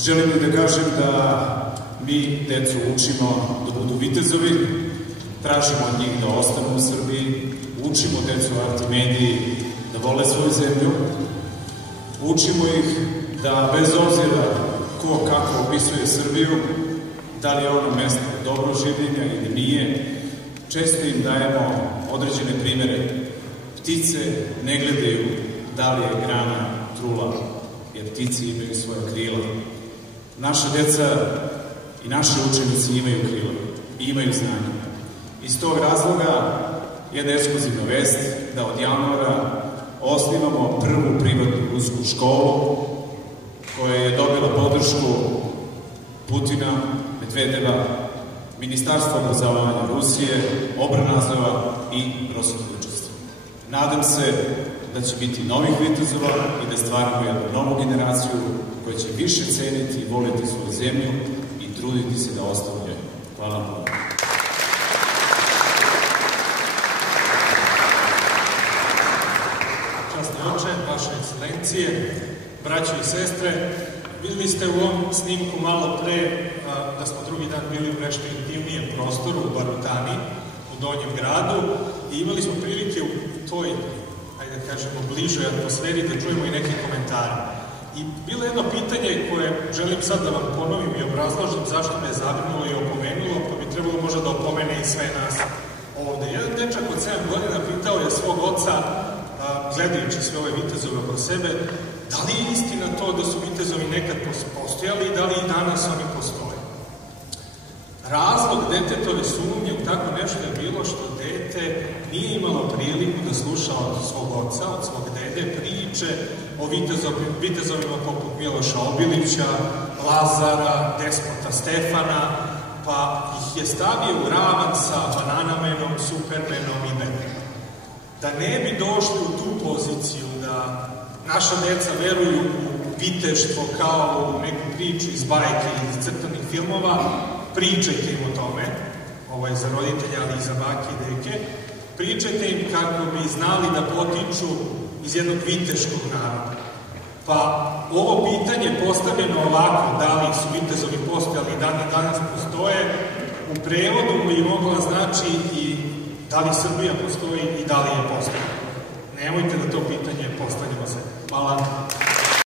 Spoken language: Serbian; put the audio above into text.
Želim i da kažem da mi decu učimo da budu vitezovi, tražimo od njih da ostanu u Srbiji, učimo decu u Artimediji da vole svoju zemlju, učimo ih da bez obzira ko kako opisuje Srbiju, da li je ono mesto dobro življenja ili nije, često im dajemo određene primere. Ptice ne gledaju da li je grana trula, jer ptice imaju svoje krila. Naša deca i naši učenici imaju krila i imaju znanje. Iz tog razloga jedna ekskluzivna vest da od januara osnivamo prvu privatnu rusku školu koja je dobila podršku Putina, Medvedeva, Ministarstva obrazovanja Rusije, Obranazova i Rosotrudničarstva. Nadam se da će biti novih vitezova i da stvaramo jednu novu generaciju koja će više ceniti i voliti svoju zemlju i truditi se da ostane u njoj. Hvala vam. Časni oče, vaše ekscelencije, braćo i sestre, videli ste u ovom snimku malo pre da smo drugi dan bili u nešto intimnijem prostoru u Barutani, u Donjem gradu, i imali smo prilike u toj, ajde da kažemo, bližoj atmosferi da čujemo i neke komentare. I bilo je jedno pitanje koje želim sad da vam ponovim i obrazložim zašto me je zabrinulo i opomenulo, pa bi trebalo možda da opomene i sve nas ovde. Jedan dečak od 7 godina pitao je svog oca, gledajući sve ove vitezove oko sebe, da li je istina to da su vitezovi nekad postojali i da li i danas oni postoje. Razlog detetove sumnje u tako nešto je bilo što dete nije imalo priliku da sluša od svog oca, od svog dede, priče o vitezovima poput Miloša Obilića, Lazara, despota Stefana, pa ih je stavio u ravan sa Bananamenom, Supermenom i Batmanom. Da ne bi došli u tu poziciju da naša deca veruju u viteštvo kao u neku priču iz bajke ili iz crtanih filmova, pričajte im o tome, ovo je za roditelja, ali i za bake i deke, pričajte im kako bi znali da potiču iz jednog viteškog naroda. Pa ovo pitanje postavljeno ovako, da li su vitezovi postojali i danas postoje, u prevodu bi mogla znači i da li Srbija postoji i da li je postojala. Nemojte da to pitanje postavljamo se. Hvala.